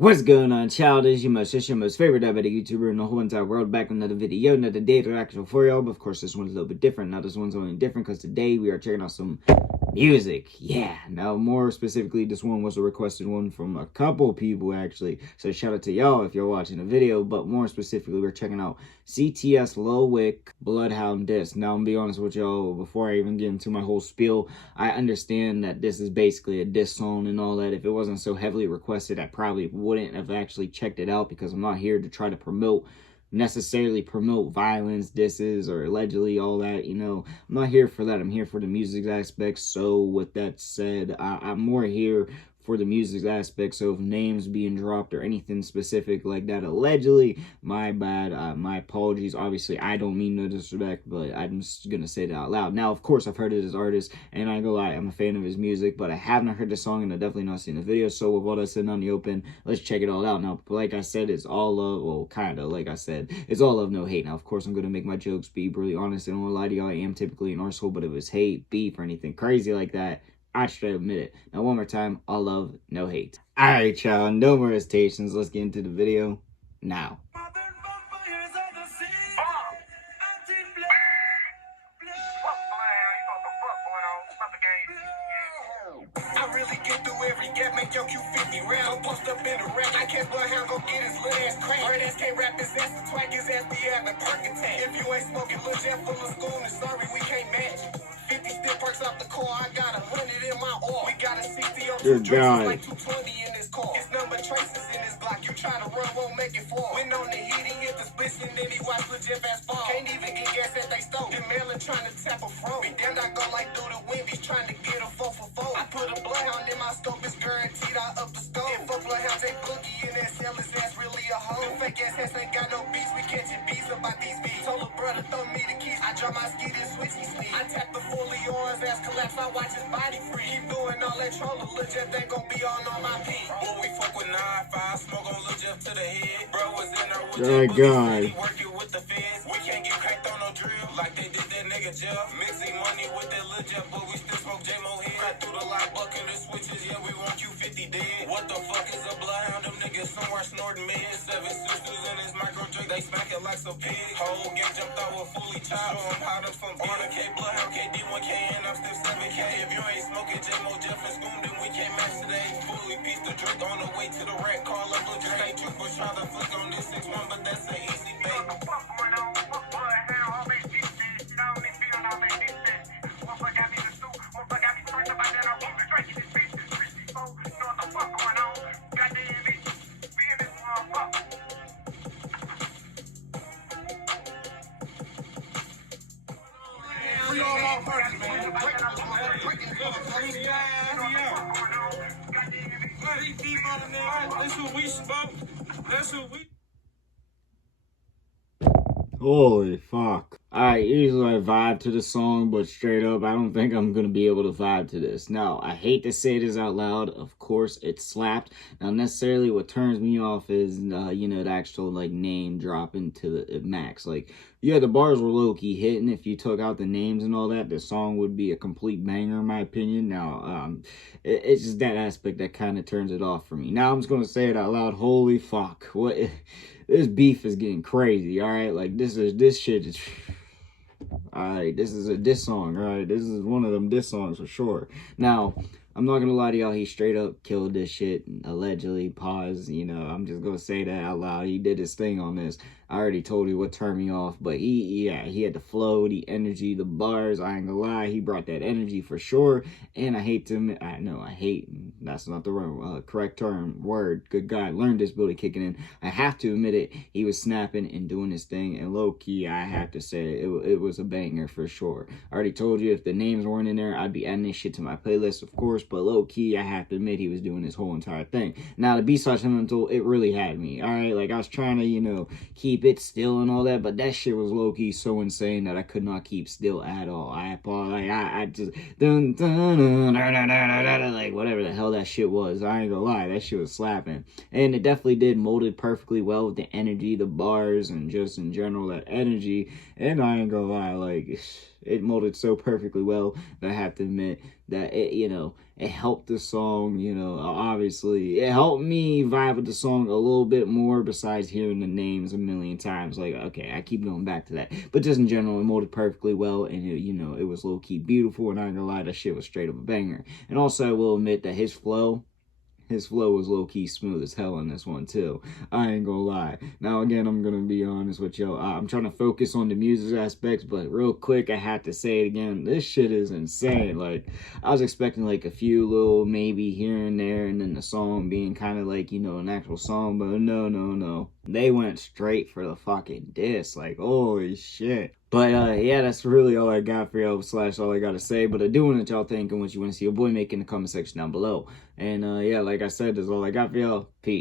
What's going on, child? It's your most favorite diabetic YouTuber in the whole entire world, back with another video, another day to reaction for y'all. But of course, this one's a little bit different. Now, this one's only different because today we are checking out some music. Yeah, now more specifically, this one was a requested one from a couple people actually. So shout out to y'all if you're watching the video. But more specifically, we're checking out Cts Luh Wick Bloodhound disc. Now, I'm gonna be honest with y'all, before I even get into my whole spiel, I understand that this is basically a diss song and all that. If it wasn't so heavily requested, I probably wouldn't have actually checked it out, because I'm not here to try to necessarily promote violence, disses, or allegedly all that, you know. I'm not here for that. I'm here for the music aspect. So with that said, I'm more here for the music aspect. So if names being dropped or anything specific like that allegedly, my bad, my apologies. Obviously, I don't mean no disrespect, but I'm just gonna say that out loud. Now, of course, I've heard of this artist, and I ain't gonna lie, I'm a fan of his music, but I haven't heard the song, and I've definitely not seen the video. So with all that said on the open, let's check it all out. Now, like I said, it's all love. Well, kind of, like I said, it's all love, no hate. Now, of course, I'm gonna make my jokes be really honest, and I don't wanna lie to y'all, I am typically an arsehole, but if it's hate, beef, or anything crazy like that, I straight admit it. Now, one more time, all love, no hate. Alright, y'all, no more hesitations. Let's get into the video now. I really get through every gap, make your Q50 round. Post up in the rack, I catch Bloodhound, go get his little ass crank. Hard ass can't rap his ass, the twag his ass, be having perk attack. If you ain't smoking, Lil Jeff full of school, and sorry, we can't match. 50 still perks off the core, I got 100 in my oil. We got a 60 on two drinks, like 220 in this car. His number traces in this block, you try to run, won't make it fall. When on the heat, he hit the splits, and then he watch Lil Jeff ass fall. Can't even get gas at they stove. The Maryland trying to tap a front. We damn I go like through the wind, he's trying to get a 4 for 4. I put a Bloodhound in my scope, it's guaranteed I up the scope. If a Bloodhound take boogie in that cell, his ass really a hoe. The fake ass ain't got no beats, we catching beats about these beats. Told a brother throw me the keys, I drop my ski and switch he sleep. I tap the fully on his ass collapse, I watch his body free. Keep doing all that trolling, Lil Jeff ain't gon' be on my pee. When we fuck with 9-5, smoke on Lil Jeff to the head. Bro was in there with Oh, God. working with the feds. We can't get cracked on no drill like they did that nigga Jeff. Mixing money with that Lil Jeff, but we still smoke J-Mo head. Right through the light bucket of switches, yeah, we want Q50 dead. What the fuck is a Bloodhound? Them niggas somewhere snorting meds. 7 sisters in his micro drink, they smack it like some pig. Whole gang jumped out with fully chopped. Show 'em how them some K Bloodhound, KD1K, and I'm still 7K. If you ain't smoking J-Mo, Jeff, and Scoom, then we can't match today. Fully piece the drink on the way to the rack. Call up Lil Jeff. Ain't you for trying to flick on this 6-1, but that's an easy bait. Holy fuck. Alright, usually I vibe to the song, but straight up, I don't think I'm gonna be able to vibe to this. Now, I hate to say this out loud, of course, it slapped. Now, necessarily what turns me off is, you know, the actual, like, name dropping to the max. Like, yeah, the bars were low-key hitting. If you took out the names and all that, the song would be a complete banger, in my opinion. Now, it's just that aspect that kind of turns it off for me. Now, I'm just gonna say it out loud. Holy fuck. What? This beef is getting crazy, alright? Like, this shit is... Alright, this is a diss song, alright? This is one of them diss songs for sure. Now, I'm not gonna lie to y'all, he straight up killed this shit, allegedly, pause, you know, I'm just gonna say that out loud. He did his thing on this. I already told you what turned me off, but he had the flow, the energy, the bars. I ain't gonna lie, he brought that energy for sure. And I hate to admit, that's not the correct term, word, good God, learned this ability kicking in. I have to admit it, he was snapping and doing his thing, and low-key, I have to say, it was a banger for sure. I already told you, if the names weren't in there, I'd be adding this shit to my playlist, of course, but low-key, I have to admit, he was doing his whole entire thing. Now, the B-side sentimental, it really had me, alright? Like, I was trying to, you know, keep it still and all that, but that shit was low-key so insane that I could not keep still at all. I apologize, I just, like, whatever the hell that shit was, I ain't gonna lie, that shit was slapping. And it definitely did molded perfectly well with the energy, the bars, and just in general, that energy. And I ain't gonna lie, like, It molded so perfectly well that I have to admit that it, you know, it helped the song, you know, obviously. It helped me vibe with the song a little bit more besides hearing the names a million times. Like, okay, I keep going back to that. But just in general, it molded perfectly well, and, it, you know, it was low-key beautiful, and I'm not gonna lie, that shit was straight up a banger. And also, I will admit that his flow was low-key smooth as hell on this one too. I ain't gonna lie. Now again, I'm gonna be honest with y'all. I'm trying to focus on the music aspects, but real quick, I had to say it again. This shit is insane. Like, I was expecting like a few little maybe here and there, and then the song being kind of like, you know, an actual song, but no. They went straight for the fucking diss. Like, holy shit. But yeah, that's really all I got for y'all, / all I gotta say. But I do want to y'all think and what you want to see your boy make in the comment section down below. And yeah, like I said, that's all I got for y'all. Peace.